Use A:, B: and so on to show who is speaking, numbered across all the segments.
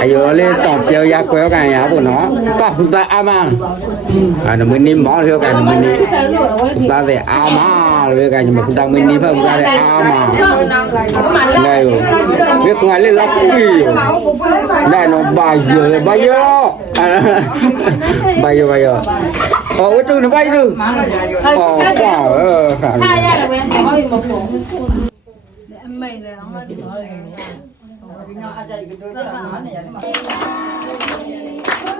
A: ayo le tọt chơi ya quéo cái nhà của nó ta chúng ta ama à nó mới nim bỏ theo cái nó mới nim chúng ta về ama cái nhưng mà chúng ta mới nim phải chúng ta về ama này biết không lên lắp gì này nó bay giờ bay giờ bay giờ bay giờ ở cái tư nó bay tư ờ ờ ờ အမိန်လေအမဒီမှာရေဟိုဒီနောက်အကြိုက်ကတော့ညနေရတယ်မှာ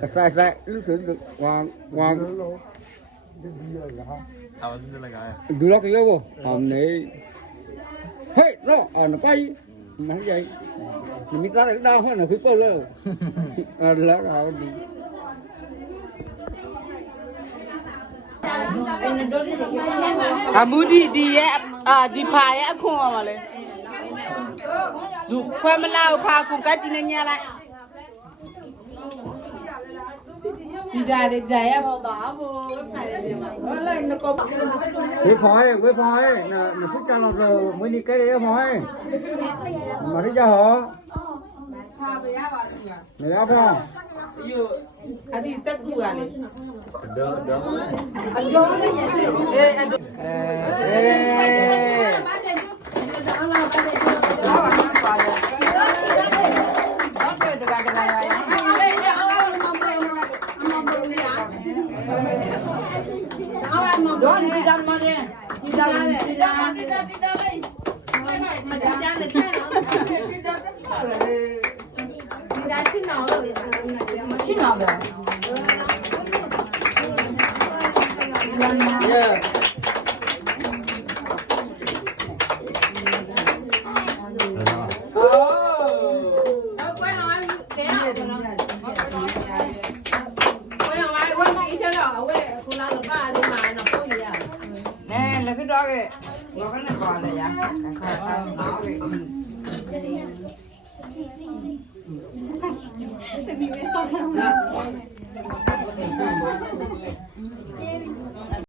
A: Extra, extra. Look, look, look. One, one. Đưa nó kia vô. Hôm nay. Hey, nó, à, nó quay. Mà nó vậy. Mình biết ra đây đau hơn là phía bầu lâu. À, lá rào đi.
B: À, muốn đi, đi, à, đi phá, à, không à, mà lên. Dù, khoai mà đi ra đi ra em bỏ vô lúc này
A: nó có cái phói cái phói nó phút cho nó rồi mới đi cái đấy phói mà đi cho họ mẹ đáp ra
B: anh đi này đó anh đó anh đó anh đó anh đó
A: anh đó anh đó
B: 多你几单嘛的，几单几单，几单几单嘞，几单，没几单的菜，几单不差的，几单去拿的，去拿的。ne bir daha ne var ne var ya? Ne?